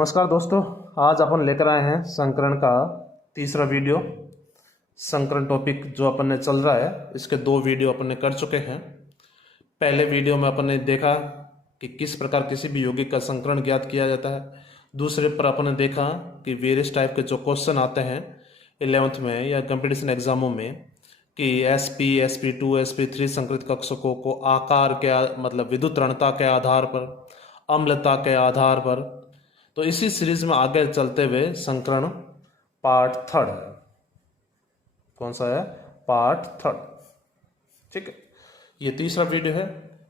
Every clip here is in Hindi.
नमस्कार दोस्तों, आज अपन लेकर आए हैं संकरण का तीसरा वीडियो। संकरण टॉपिक जो अपन ने चल रहा है, इसके दो वीडियो अपन ने कर चुके हैं। पहले वीडियो में अपन ने देखा कि किस प्रकार किसी भी यौगिक का संकरण ज्ञात किया जाता है। दूसरे पर अपन ने देखा कि वेरियस टाइप के जो क्वेश्चन आते हैं 11th में या कंपटीशन एग्जामों में कि sp, sp2, sp3 संकरित कक्षकों को आकार के मतलब विद्युत ऋणता के आधार पर, अम्लता के आधार पर। तो इसी सीरीज में आगे चलते हुए संकरण पार्ट थर्ड है। कौन सा है? Part third. ठीक है, ये तीसरा वीडियो है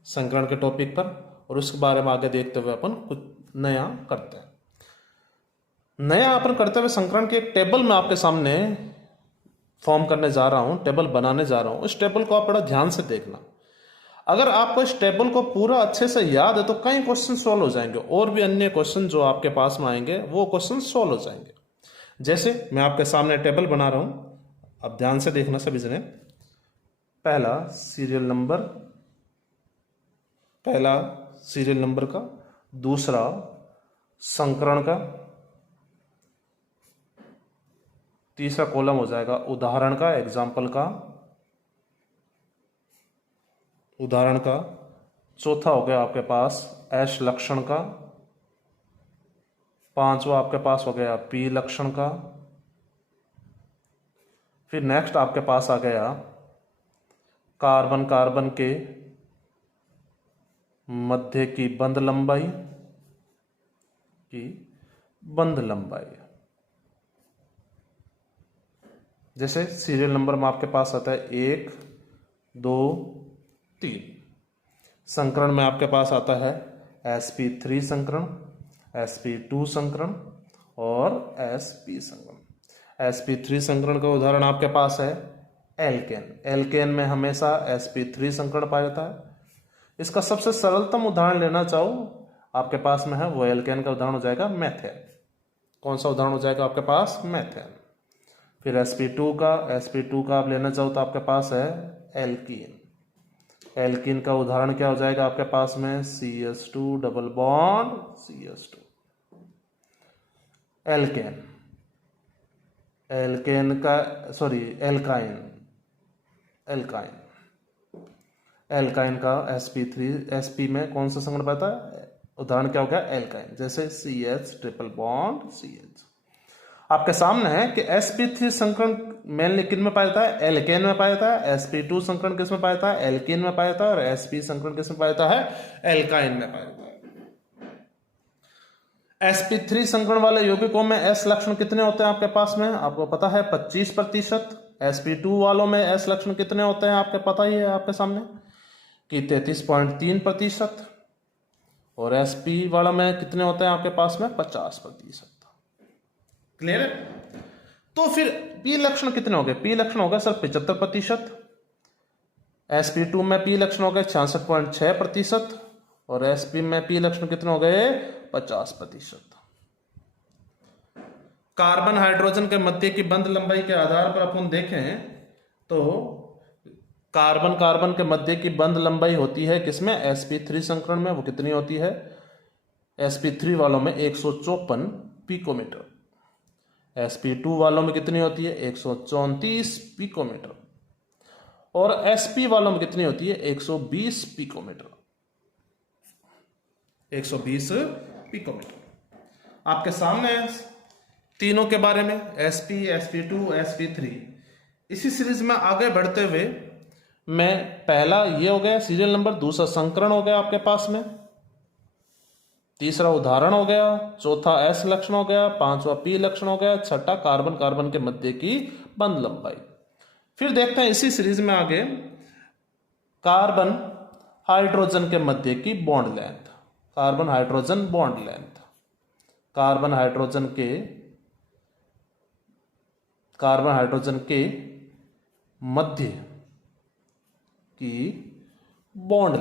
संकरण के टॉपिक पर, और उसके बारे में आगे देखते हुए अपन कुछ नया करते हैं। नया अपन करते हुए संकरण की एक टेबल में आपके सामने फॉर्म करने जा रहा हूं, टेबल बनाने जा रहा हूं। इस टेबल को आप बड़ा ध्यान से देखना। अगर आपको इस टेबल को पूरा अच्छे से याद है तो कई क्वेश्चन सॉल्व हो जाएंगे, और भी अन्य क्वेश्चन जो आपके पास में आएंगे वो क्वेश्चन सॉल्व हो जाएंगे। जैसे मैं आपके सामने टेबल बना रहा हूं, अब ध्यान से देखना सभी जने। पहला सीरियल नंबर का, दूसरा संकरण का, तीसरा कॉलम हो जाएगा उदाहरण का, एग्जाम्पल का, चौथा हो गया आपके पास एस लक्षण का, पांचवा आपके पास हो गया पी लक्षण का। फिर नेक्स्ट आपके पास आ गया कार्बन के मध्य की बंध लंबाई। जैसे सीरियल नंबर में आपके पास आता है 1, 2, 3। संकरण में आपके पास आता है sp3 संकरण, sp2 संकरण और sp संकरण। sp3 संकरण का उदाहरण आपके पास है एल्केन। एल्केन में हमेशा sp3 संकरण पाया जाता है। इसका सबसे सरलतम उदाहरण लेना चाहो आपके पास में है, वो एल्केन का उदाहरण हो जाएगा मेथेन। कौन सा उदाहरण हो जाएगा आपके पास? मेथेन। फिर sp2 का आप लेना चाहो तो आपके पास है एल्कीन। एल्कीन का उदाहरण क्या हो जाएगा आपके पास में? CH2 double bond CH2। Alkyne का sp में कौन सा संकरण पाता है? उदाहरण क्या हो गया? एल्काइन। जैसे CH ट्रिपल बॉन्ड CH। आपके सामने है कि sp3 संकरण मेनली किन में पाया जाता है? एल्केन में पाया जाता है। sp2 संकरण किस में पाया जाता है? एल्कीन में पाया जाता है। और sp संकरण किस में पाया जाता है? एल्काइन में पाया जाता है। sp3 संकरण वाले यौगिकों में s लक्षण कितने होते हैं आपके पास में? आपको पता है 25%। sp2 वालों में s लक्षण कितने होते हैं आपके पता ही है आपके सामने कि 33.3%। और sp वाला में कितने होते हैं आपके पास में? 50%। क्लियर है? तो फिर पी लक्षण कितने हो गए? पी लक्षण हो गए सर 75%। sp2 में पी लक्षण हो गए 66.6%। और sp में पी लक्षण कितने हो गए? 50%। कार्बन हाइड्रोजन के मध्य की बंध लंबाई के आधार पर अपन देखें तो कार्बन के मध्य की बंध लंबाई होती है किसमें? sp3 संकरण में। वो कितनी होती है? sp3 वालों में 154 पिकोमीटर। sp2 वालों में कितनी होती है? 134 पिकोमीटर। और sp वालों में कितनी होती है? 120 पिकोमीटर। 120 पिकोमीटर आपके सामने है तीनों के बारे में, sp, sp2, sp3। इसी सीरीज में आगे बढ़ते हुए मैं पहला ये हो गया सीरियल नंबर, दूसरा संकरण हो गया आपके पास में, तीसरा उदाहरण हो गया, चौथा एस लक्षण हो गया, पांचवा पी लक्षण हो गया, छठा कार्बन के मध्य की बंध लंबाई। फिर देखते हैं इसी सीरीज में आगे कार्बन हाइड्रोजन के मध्य की बॉन्ड लेंथ। कार्बन हाइड्रोजन के मध्य की बॉन्ड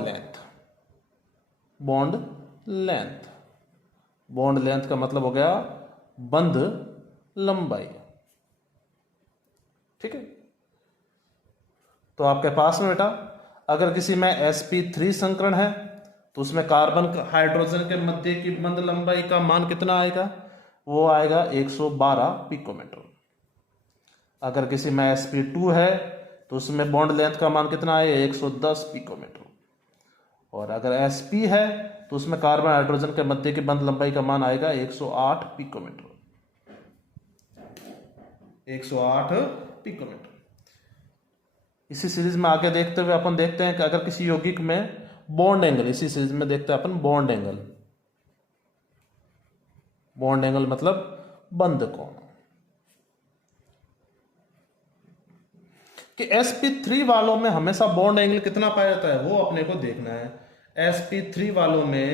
लेंथ का मतलब हो गया बंध लंबाई। ठीक है, तो आपके पास में बेटा अगर किसी में sp3 संकरण है तो उसमें कार्बन हाइड्रोजन के मध्य की बंध लंबाई का मान कितना आएगा? वो आएगा 112 पिकोमीटर। अगर किसी में sp2 है तो उसमें बॉन्ड लेंथ का मान कितना है, 110 पिकोमीटर। और अगर sp है तो उसमें कार्बन हाइड्रोजन के मध्य की बंध लंबाई का मान आएगा 108 पिकोमीटर। 108 पिकोमीटर। इसी सीरीज में आगे देखते हुए अपन देखते हैं कि अगर किसी यौगिक में बॉन्ड एंगल, इसी सीरीज में देखते हैं अपन बॉन्ड एंगल। बॉन्ड एंगल मतलब बंध कोण। कि sp3 वालों में हमेशा बॉन्ड एंगल कितना पाया जाता है वो अपने को देखना है। sp3 वालों में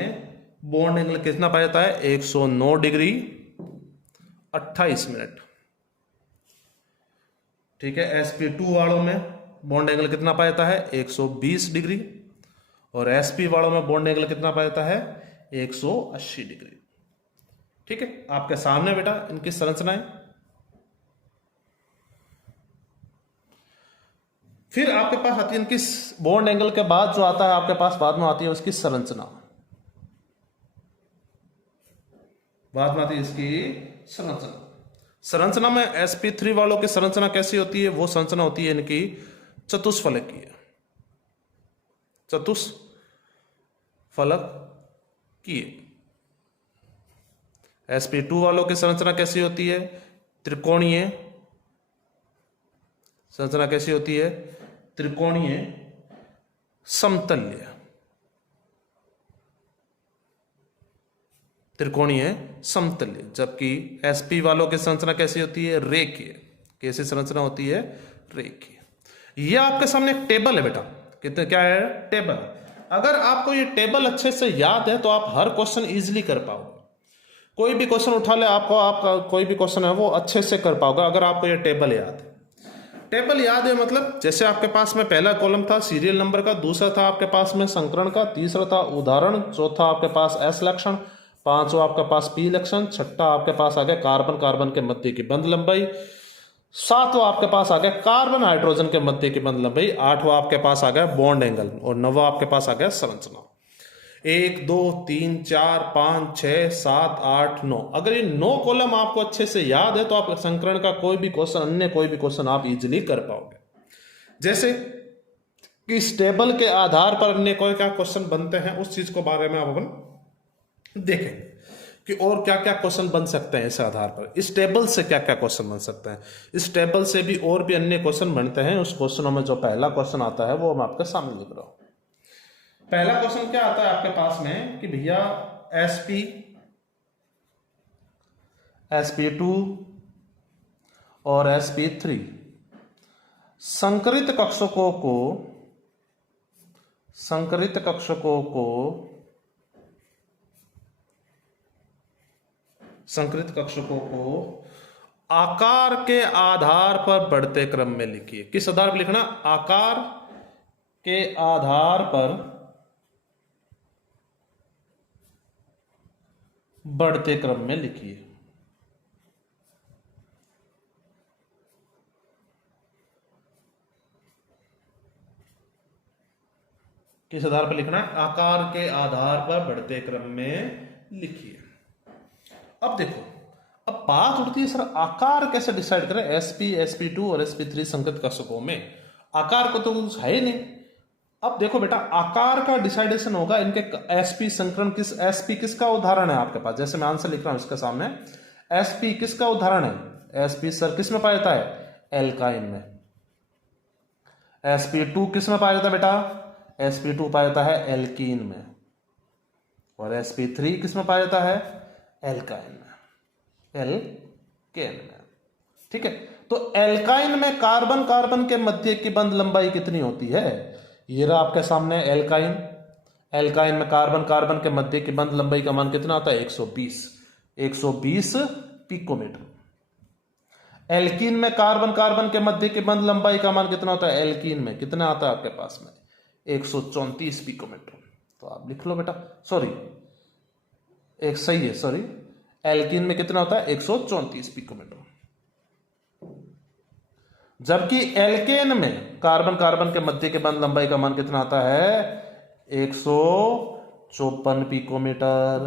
बॉन्ड एंगल कितना पाया जाता है, 109 डिग्री 28 मिनट। ठीक है। sp2 वालों में बॉन्ड एंगल कितना पाया जाता है, 120 डिग्री। और sp वालों में बॉन्ड एंगल कितना पाया जाता है, 180 डिग्री। ठीक है। आपके सामने बेटा इनकी संरचनाएं। फिर आपके पास आती है इनकी बॉन्ड एंगल के बाद जो आता है आपके पास बाद में आती है उसकी संरचना। बाद में आती है इसकी संरचना। संरचना में sp3 वालों की संरचना कैसी होती है, वो संरचना होती है इनकी चतुष्फलकीय। चतुष्फलकीय। sp2 वालों की संरचना कैसी होती है, त्रिकोणीय। संरचना कैसी होती है, त्रिकोणीय समतल्य। त्रिकोणीय समतल्य। जबकि sp वालों की संरचना कैसी होती है, रेखीय। कैसी संरचना होती है, रेखीय। यह आपके सामने एक टेबल है बेटा। कितने क्या है, टेबल। अगर आपको ये टेबल अच्छे से याद है तो आप हर क्वेश्चन इजीली कर पाओगे। कोई भी क्वेश्चन उठा ले आपका कोई भी क्वेश्चन है वो अच्छे से कर पाओगे अगर आपको ये टेबल याद है। टेबल याद है मतलब जैसे आपके पास में पहला कॉलम था सीरियल नंबर का, दूसरा था आपके पास में संकरण का, तीसरा था उदाहरण, चौथा आपके पास एस लक्षण, पांचवा आपके पास पी लक्षण, छठा आपके पास आ गया कार्बन कार्बन के मध्य की बंध लंबाई, सातवां आपके पास आ गया कार्बन हाइड्रोजन के मध्य की बंध लंबाई, आठवां आपके पास आ गया बॉन्ड एंगल और नौवां आपके पास आ गया संरचना। 1 2 3 4 5 6 7 8 9। अगर ये 9 कॉलम आपको अच्छे से याद है तो आप संकरण का कोई भी क्वेश्चन, अन्य कोई भी क्वेश्चन आप इजीली कर पाओगे। जैसे कि इस टेबल के आधार पर अन्य कोई क्या क्वेश्चन बनते हैं उस चीज को बारे में आप अपन देखेंगे कि और क्या क्या क्वेश्चन बन सकते हैं। इस आधार पर इस टेबल से क्या क्या क्वेश्चन बन सकते हैं, इस टेबल से भी और भी अन्य क्वेश्चन बनते हैं। उस क्वेश्चनों में जो पहला क्वेश्चन आता है वो मैं आपके सामने लिख रहा हूं। पहला क्वेश्चन क्या आता है आपके पास में कि भैया sp2 और sp3 संकरित कक्षकों को आकार के आधार पर बढ़ते क्रम में लिखिए। किस आधार पर लिखना, आकार के आधार पर बढ़ते क्रम में लिखिए। किस आधार पर लिखना है, आकार के आधार पर बढ़ते क्रम में लिखिए। अब देखो, अब बात उठती है सर आकार कैसे डिसाइड करें। sp sp2 और sp3 संकरित कक्षकों में आकार को तो कुछ है ही नहीं। अब देखो बेटा, आकार का डिसाइडेशन होगा इनके sp संकरण sp किसका उदाहरण है आपके पास। जैसे मैं आंसर लिख रहा हूं इसके सामने, sp किसका उदाहरण है, sp सर किस में पाया जाता है, एल्काइन में। sp2 किस में पाया जाता है बेटा, sp2 पाया जाता है एल्कीन में। और sp3 किस में पाया जाता है, एल्काइन में, एल्केन में। ठीक है। तो एल्काइन में कार्बन कार्बन के मध्य की बंध लंबाई कितनी होती है, ये रहा आपके सामने एल्काइन। एल्काइन में कार्बन कार्बन के मध्य की बंध लंबाई का मान कितना आता है, 120 पिकोमीटर। एल्कीन में कार्बन कार्बन के मध्य की बंध लंबाई का मान कितना होता है, एल्कीन में कितना आता है आपके पास में, 134 पिकोमीटर। तो आप लिख लो बेटा, सॉरी एक सही है, सॉरी एल्कीन में कितना होता है, 134 पिकोमीटर। जबकि एल्केन में कार्बन कार्बन के मध्य के बंध लंबाई का मान कितना आता है, 154 पिकोमीटर।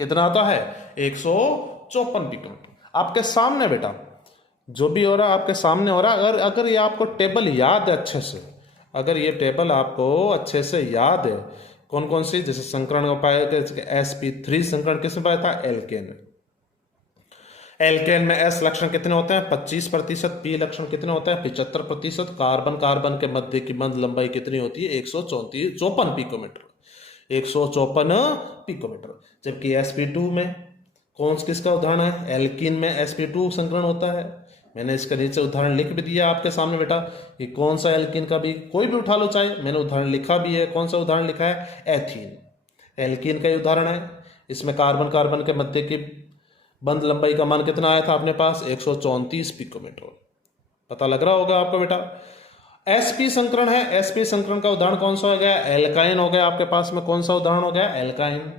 कितना आता है, 154 154 पिकोमीटर। आपके सामने बेटा जो भी हो रहा है आपके सामने हो रहा है। अगर ये आपको टेबल याद है अच्छे से, अगर ये टेबल आपको अच्छे से याद है, कौन कौन सी, जैसे संकरण का पाया sp3 संकरण किसमें पाया था, एल्केन में। एल्केन में s लक्षण कितने होते हैं, 25%, p लक्षण कितने होते हैं, 75%, कार्बन कार्बन के मध्य की बंध लंबाई कितनी होती है, 154 पिकोमीटर, 154 पिकोमीटर। जबकि sp2 में कौन किसका उदाहरण है, एल्कीन में sp2 संकरण होता है। मैंने इसका नीचे उदाहरण लिख भी दिया आपके सामने बेटा, कि कौन सा एल्कीन का भी कोई भी उठा लो चाहे, मैंने उदाहरण लिखा भी है। कौन सा उदाहरण लिखा है, एथीन, एल्कीन का ही उदाहरण है। इसमें कार्बन कार्बन के मध्य की बंध लंबाई का मान कितना आया था अपने पास, 134 पिकोमीटर। पता लग रहा होगा आपको बेटा। sp संकरण है, sp संकरण का उदाहरण कौन सा हो गया, एल्काइन हो गया आपके पास में। कौन सा उदाहरण हो गया, एल्काइन।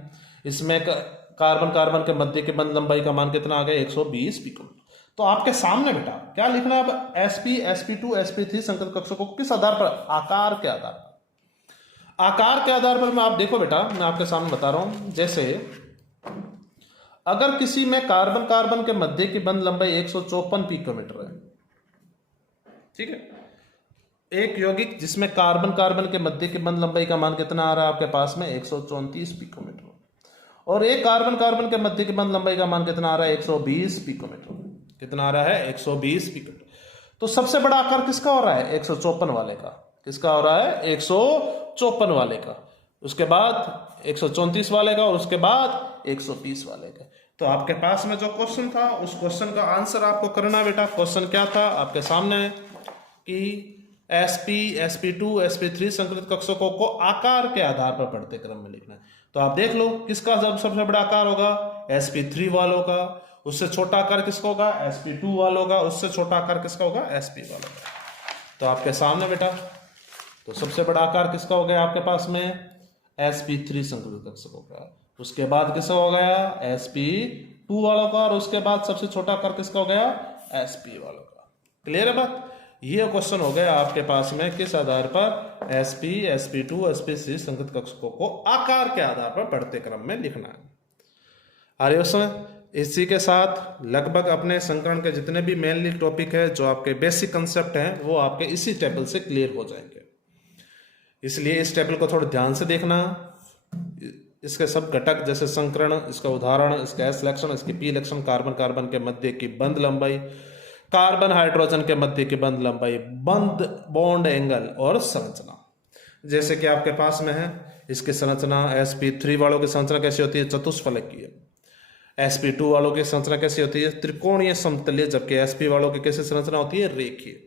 इसमें कार्बन कार्बन के मध्य की बंध लंबाई का मान कितना आ गया, 120 पिकोमीटर। तो आपके सामने बेटा क्या लिखना है अब, sp sp2 sp3 संकरित कक्षकों को किस आधार पर, आकार के आधार पर। आकार के आधार पर मैं आप देखो बेटा, मैं आपके सामने बता रहा हूं। जैसे अगर किसी में कार्बन कार्बन के मध्य की बंध लंबाई 154 पिकोमीटर है, ठीक है, एक यौगिक जिसमें कार्बन कार्बन के मध्य की बंध लंबाई का मान कितना आ रहा है आपके पास में, 134 पिकोमीटर, और एक कार्बन कार्बन के मध्य की बंध लंबाई का मान कितना आ रहा है, 120 पिकोमीटर। कितना आ रहा है, 120 पिकोमीटर। तो सबसे बड़ा आकार किसका हो रहा है, 154 वाले का। किसका हो रहा है, 154 वाले का, उसके बाद 134 वाले का, और उसके बाद 120 वाले का। तो आपके पास में जो क्वेश्चन था, उस क्वेश्चन का आंसर आपको करना बेटा। क्वेश्चन क्या था आपके सामने, कि sp sp2 sp3 संकलित कक्षकों को आकार के आधार पर बढ़ते क्रम में लिखना है। तो आप देख लो किसका जब सबसे बड़ा आकार होगा, sp3 वालों का। उससे छोटा आकार किसका होगा, sp2 वालों का। उससे छोटा आकार किसका होगा, sp वालों का। तो आपके सामने बेटा, तो सबसे बड़ा आकार किसका हो गया आपके पास में, sp3 संकलित कक्षकों का। उसके बाद किसका हो गया, sp2 वालों का। और उसके बाद सबसे छोटा आकार किसका हो गया, sp वालों का। क्लियर है बात। ये क्वेश्चन हो गया आपके पास में, किस आधार पर, sp sp2 sp3 संकलित कक्षकों को आकार के आधार पर बढ़ते क्रम में लिखना है। आ रही उस समय। इसी के साथ लगभग अपने संकरण के जितने भी मेनली टॉपिक है, जो आपके बेसिक कंसेप्ट हैं, वो आपके इसी टेबल से क्लियर हो जाएंगे। इसलिए इस टेबल को थोड़ा ध्यान से देखना। इसके सब घटक जैसे संकरण, इसका उदाहरण, इसका एस लक्षण, इसकी पी लक्षण, कार्बन कार्बन के मध्य की बंध लंबाई, कार्बन हाइड्रोजन के मध्य की बंध लंबाई, बंध बॉन्ड एंगल और संरचना। जैसे कि आपके पास में है, इसकी संरचना sp3 वालों की संरचना कैसी होती है, चतुष्फलकीय। sp2 वालों की संरचना कैसी होती है, त्रिकोणीय समतलीय। जबकि sp वालों की कैसी संरचना होती है, रेखीय।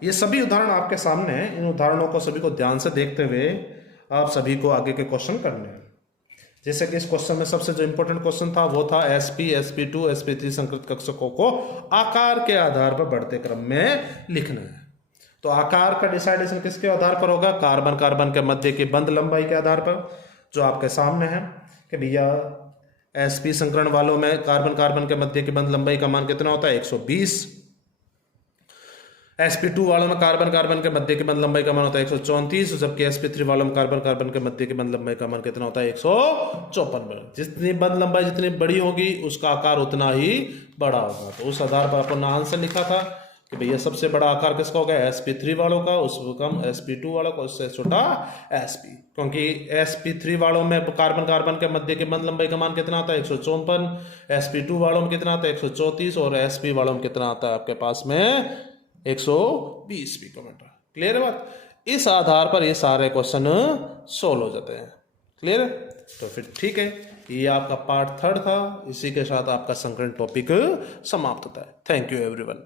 ये सभी उदाहरण आपके सामने हैं। इन उदाहरणों को सभी को ध्यान से देखते हुए आप सभी को आगे के क्वेश्चन करने हैं। जैसे कि इस क्वेश्चन में सबसे जो इंपॉर्टेंट क्वेश्चन था वो था sp sp2 sp3 संकलित कक्षकों को आकार के आधार पर बढ़ते क्रम में लिखना है। तो आकार का डिसाइडेशन किसके आधार पर होगा, कार्बन कार्बन के मध्य की बंध लंबाई के आधार पर, जो आपके सामने है कि भैया sp संकरण वालों में कार्बन कार्बन के मध्य की बंध लंबाई का मान कितना होता है, 120। sp2 वालों में कार्बन कार्बन के मध्य की बंध लंबाई का मान होता है 134, जबकि sp3 वालों में कार्बन कार्बन के मध्य की बंध लंबाई का मान कितना होता है, 154। जितनी बंध लंबाई जितनी बड़ी होगी उसका आकार उतना ही बड़ा होगा। तो उस आधार पर अपन आंसर लिखा था कि भैया सबसे बड़ा आकार किसका होगा, sp3 वालों का, उससे कम sp2 वालों का, उससे छोटा sp। क्योंकि sp3 वालों में कार्बन कार्बन के मध्य की बंध लंबाई का मान कितना आता है, 154। sp2 वालों में कितना आता है, 134। और sp वालों में कितना आता है आपके पास में, 120 पिकोमीटर। क्लियर है बात। इस आधार पर ये सारे क्वेश्चन सोल्व हो जाते हैं। क्लियर है। तो फिर ठीक है, ये आपका पार्ट 3 था। इसी के साथ आपका संकरण टॉपिक समाप्त होता है। Thank you everyone.